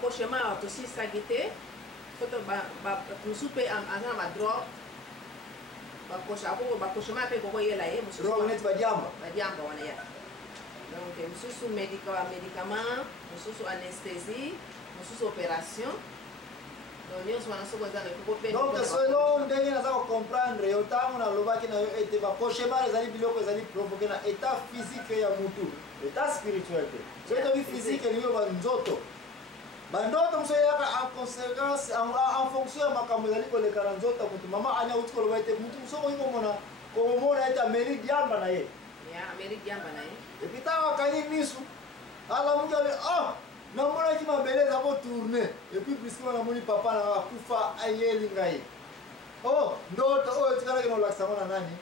Cauchemar aussi ça guité photo tu souper en ma drogue cauchemar pe ko yela ye musu drogue net ba diamba wana ya donc musu médicament musu anesthésie musu opération donc selon ndenge naza comprendre yo tango na lobaki na yo ete ba cauchemar ezali biloko ezali provoqué na état physique ya mutu état spirituel te so état physique ni yo ba nzoto bandoto mso yaka en conséquence en fonction ya makambo ezali koleka na nzoto mutu mama anya uti koloba ete mutu mso komona ete ameri diamba na ye epi ntango akangi misu alamuki ale namonaki mabele eza kotourne epuis puisque namoni papa na akufa ayeli ngai ndoto oyo etikalaki na olakisa ngo na nani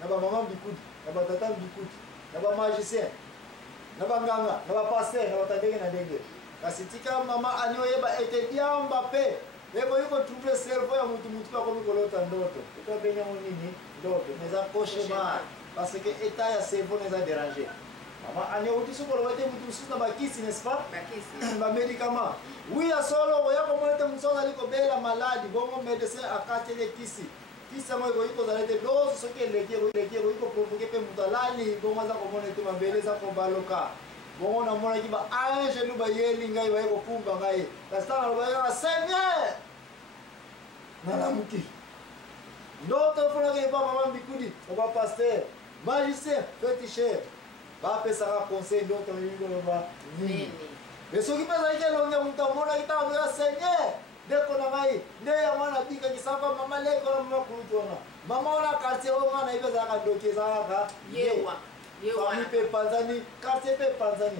na bamama mbikuti na batata mbikuti na bamagicien na banganga na bapaster na batandenge na ndenge kasi tika mama ani oyeba ete diamba mpe ekoki kotrouble cerveau ya mutu akomi kolota ndoto etobenga ngo nini ndoto eza cauchemar parce que état ya cerveau neza déranger mama ani outi sokoloba ete mutu mosusu na bakisi n'est-ce pas bamédicament oui ya solo oya komona ete mosusu azali kobela maladi bongo médecin akati ete kisi yango ekoki kozala ete dose soki eleki ekoki koprovoke mpe moto alali bongo aza komona ete mabele eza kobaloka bongo namonaki baange nu bayeli ngai baye kokumba ngai kasi ntango nalobaki kaka seigneur nalamuki ndoto efonaki epa mama mbikudi oba paster magicien féticheur bapesaka conseil ndoto koloba nini mais soki mpe ezalaki elonge moto amonaki ntango abeka seigneur ndeko na ngai nde yango wana bikakisaka mama leko na mama kulutu wana mama wana quartier oyo nga na yebi ezalaka ndoki ezalaka famille mpe epanzani quartier mpe epanzani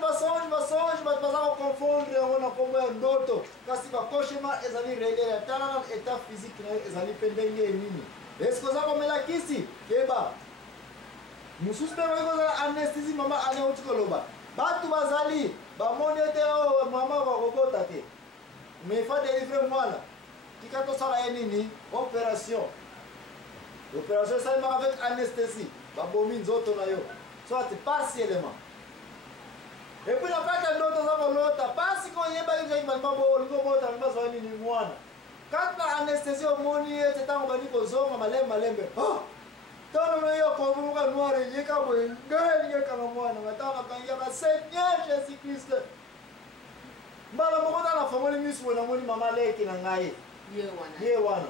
basonge bato baza koconfondre yango na nkombo ya ndoto kasi bacauchemar ezali réel tala na état physique na yo ezali mpe ndenge nini eske oza komela kisi keba mosusu mpe bayi kozala anesthésie mama ane outi koloba bato bazali bamoni ete mama bakobota te mais fa délivre mwana tika tosala ye nini opération esalimaka avec anesthésie babomi nzoto na yo soit partiellement epuis na kati ya ndoto oza kolota pasi koyebaki zaki balima bolingo bota bazwa nini mwana kati na anesthésie omoni ete ntango bandi kozonga malembe ntango nayokomoka noire yeka boye ngeyekanga mwana ntango nakangiaka seigneur jésus christ mbala moko ntango nafongoli misu boye namoni mama leki na ngai ye wana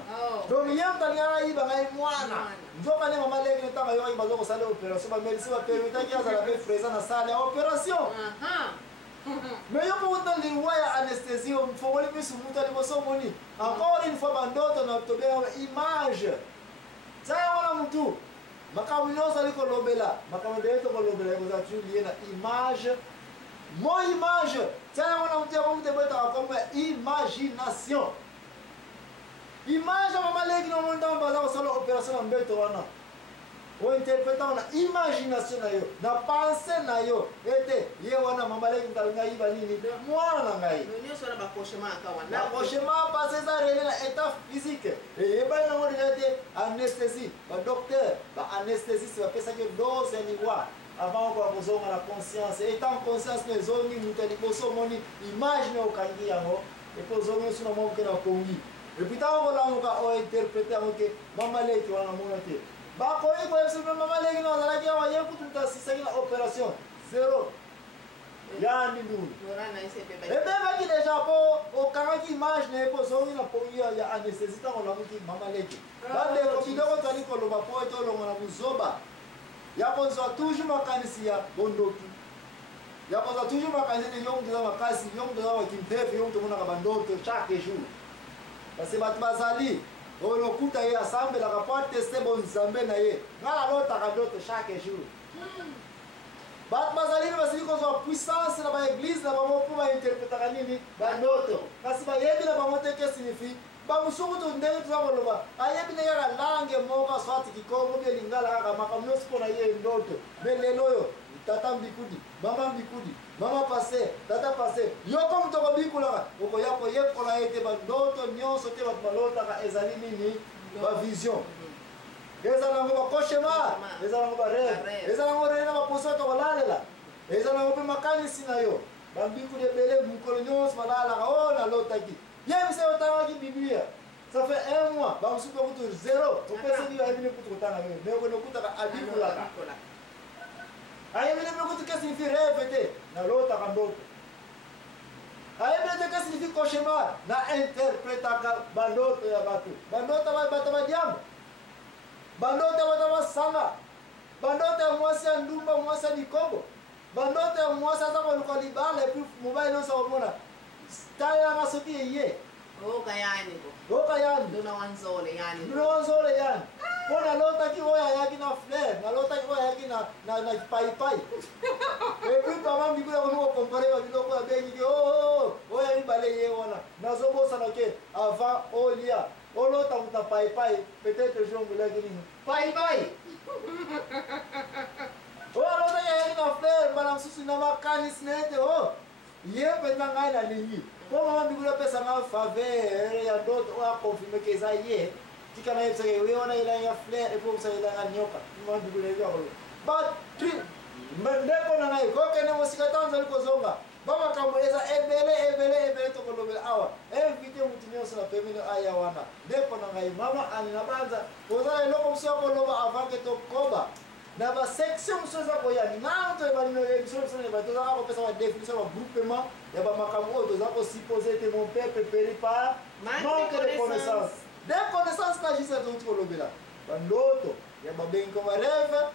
donc ye mtalinga ayiba ngai mwana nzoka nde mama leki ntango ayoki baza kosala opération bamédecin bapermitaki azala mpe présent na sale ya opération mais yo moko ntango lilwa ya anesthésie mfongoli misu mutu ya liboso omoni encore une fois bandoto na tobenga image saya wana mutu makambo nyonso ali kolobela makambo ndenge tokolobela ekozala toujours lié na image mo image tia yango na mutu yango mutu ebetaka kombo ya imagination image ya mama leki na omoni ntango baza kosala opération na mbeto wana ointerprete yango na imagination na yo na pense na yo ete ye wana mama leki ntalinga yiba nini mwana na ngai bacauchemar parce eza rele na état physique eyebani nango deja ete anesthésie badocteur baanesthésiste bapesaki dose ya liwa avant okoka kozonga na conscience etant conscience na ezongi moto ya liboso omoni image na okangi yango epo ozongi osu na mwa moke na kongi epuis ntango kolamuka ointerprete yango ke mama leki wana mona te bakoyi koyebisa mpe mama leki na ozalaki awa ye kutu moto asisaki na opération zero yandi ndulu ebebaki deja mpo okangaki image na ye mpo ozongi na pongi ya anesthésie ntango olamuki mama leki bandeko biloko tozali koloba mpo ete olongo na buzoba ya kozwa toujours makanisi ya bondoki ya kozwa toujours makanisi ete yo moto eza makasi yo moto eza bakimpepe yo moto omonaka bandoto chaque jour parce bato bazali oyo lokuta ye asambelaka mpo ateste bonzambe na ye nga nalotaka ndoto chaque jour bato bazali mpe basili kozwa puissance na baeglise na bango mpo bainterpretaka nini bandoto kasi bayebi na bango te ke signifie bamosuku to ndenge toza koloba ayebi ndenge kaka lange moko aswati kikongo bie lingala kaka makambo nyonso mpo na ye ndoto me lelo oyo tata mbikudi mama paster tata paster yoko moto okobikulaka okoya koyekola ye te bandoto nyonso te bato balotaka ezali nini bavision ezala yango bacauchemar ezala yango barêve ezala yango rele na baposition tokolalela ezala yango mpe makanisi na yo Bambiku de belé, moukolonios, malala, oh, na lotaki. Bien, c'est autant qui Bible. Ça fait 1 mois, bah on se peut pour 0. On peut se dire à une pour autant, mais on ne peut pas à Bible là. Aïe, mais le qu'est-ce que signifie rêve, na l'autre à l'autre. Aïe, mais qu'est-ce que signifie cauchemar, na interprétaka, bandote ya batu. Bandote va batama diam. Bandote va batama sanga. Bandote mwasi ya ndumba, mwasi ya Nikongo. Bandote mwasi ya zako luko libala, et puis mobile non sa omona. Taya nga soti ye. Oka yani ko. Oka yani. Dona wanzole yani. Dona wanzole yani. Kona lota ki oya yaki na fleur, na lota ki oya yaki na pai pai. Et puis kama mbiko ya kono comparer ba biloko ya bengi ki oya ni bale ye wana. Nazo bosa na ke avant olia. Olota uta pai pai, peut-être je ngula gini. Pai pai. Oya lota ya yaki na fleur, bana msusu na makani snete Ye penda ngai na lingi. Kwa mama mbiko pesa na faveur ya d'autres on a confirmé que ça y tika na yepsa we ona ila ya flare e po sa ila nga nyoka mo ndugule ya ko but tri mandeko na ngai ko kene mo sikata nzali ko zonga baba kamweza ebele to ko lobela awa vite mutinyo sa pemino aya wana ndeko na ngai mama ani na banza ko za loko mso ko loba avant que to koba na ba section mso za ko ya na to ba no e mso sa ne ba to za ko pesa wa définition wa groupement ya ba makambo to za ko supposer te mon père prépare par manque de connaissance. Des connaissances na jisa tout ko lobela. Bandoto ya babengi ko rêve,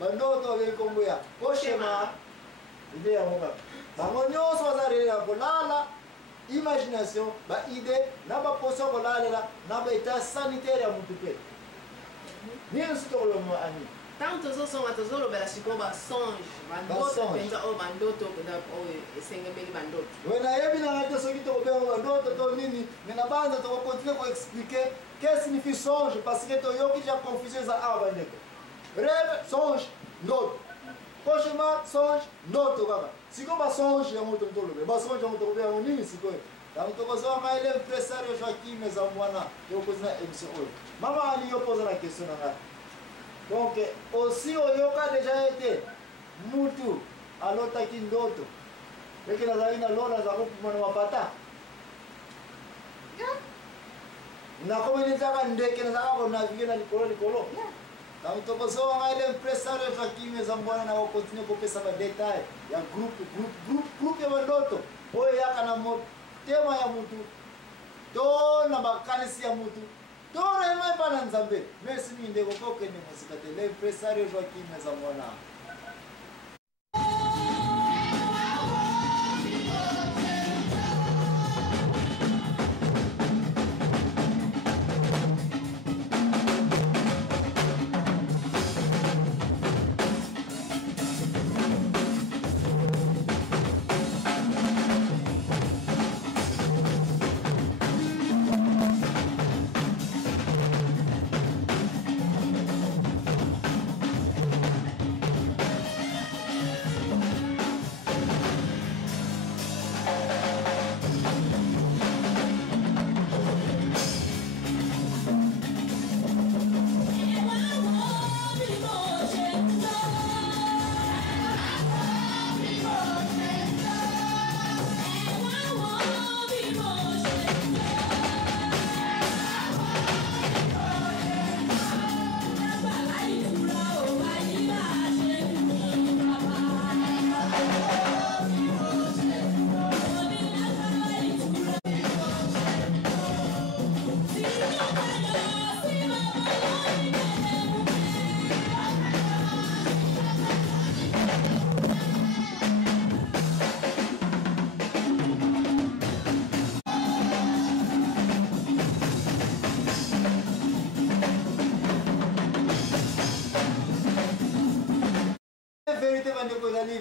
bandoto babengi ko ya cauchemar. Ide ya monga. Bango nyonso bazarela ko lala, imagination, ba idée, na ba poso ko lala, na ba état sanitaire ya mutu pe. Ni nsuto ko lomo ani. Tanto zo lobela sikoba songe, bandoto penza o bandoto kada o esengebeli bandoto. Wena yebi na ngata soki to ko bandoto to nini, mena banza to ko continuer ko expliquer qu'est-ce signifie songe parce que to yoki ja confusion za abandeko. Rêve, songe, ndoto. Cauchemar, songe, ndoto baba. Sikoba songe ya moto ntolo. Ba songe ya moto ko bea nini sikoe. Donc to ko zo ma ele impresario Joaquim Zamwana yo ko zina MC. Mama ali yo pose la question na donc, aussi, Oyoka a déjà été Moutou, à l'Otaki Ndoto. Et que nous avons une loi, nous avons pu nous apata. Nous avons communiqué avec nous avons navigué dans le colo. Donc, tu peux savoir que l'impresseur de Joaquim et Zamboana n'a pas continué à faire des détails. Il y a groupe de Ndoto. Oyaka na tema ya Moutou. Dona makanisi ya Moutou. Dora ema pana nzambe. Merci minde ko kene musikate le impresario Joaquim Zamwana.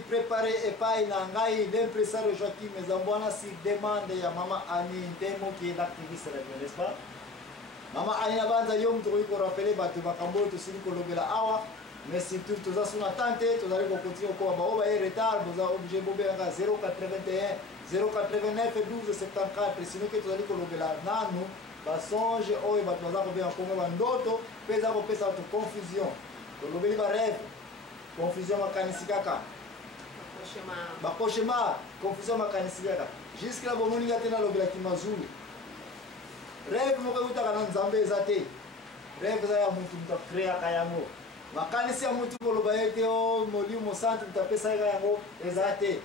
Préparé et pas inangai l'impresario Joaquim Zamwana si demande ya mama Ani Ndemo qui est l'activiste n'est-ce pas? Mama Ani na banza yom to ko rappeler batu makambo to sini ko lobela awa mais surtout to za suna tante to za ko continuer ko ba oba retard bo za obligé bo benga 081 089 1274 sino que to za ko lobela nanu ba songe oyo batu za ko benga ko ba ndoto pesa ko pesa to confusion to lobeli ba rêve confusion makanisi kaka cauchemar confusion makanisi kaka jusque là bomoni ngate na lobela kimazulu rêve moko utaka na nzambe ezate rêve za ya muntu mtakrea kayango makanisi ya muntu boloba yete o molimo centre mtapesa yango ezate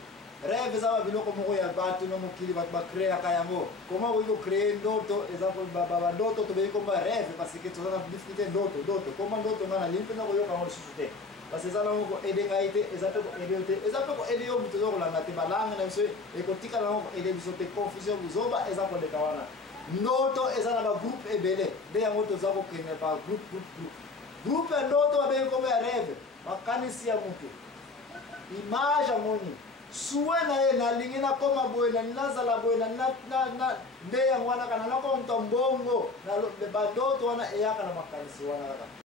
rêve za biloko moko ya batu no mokili batu bakrea kayango comment vous créer ndoto exemple baba ndoto to be comme rêve parce que tozana difficulté ndoto comment ndoto ngana limpe na koyoka ngo susute parce que ça nango edenga ite ezate ko ediote ezate ko edio mutu zo kolanga te balanga na biso ekotika nango ede biso te confusion buzoba ezako de kawana ndoto ezana ba groupe ebele de yango toza ko kene ba groupe ndoto abe comme rêve makanisi ya mutu image amoni suwe na ye na lingi na koma boye na nazala boye na nde yango wana kana na ko mbongo na bandoto wana eyaka na makanisi wana kaka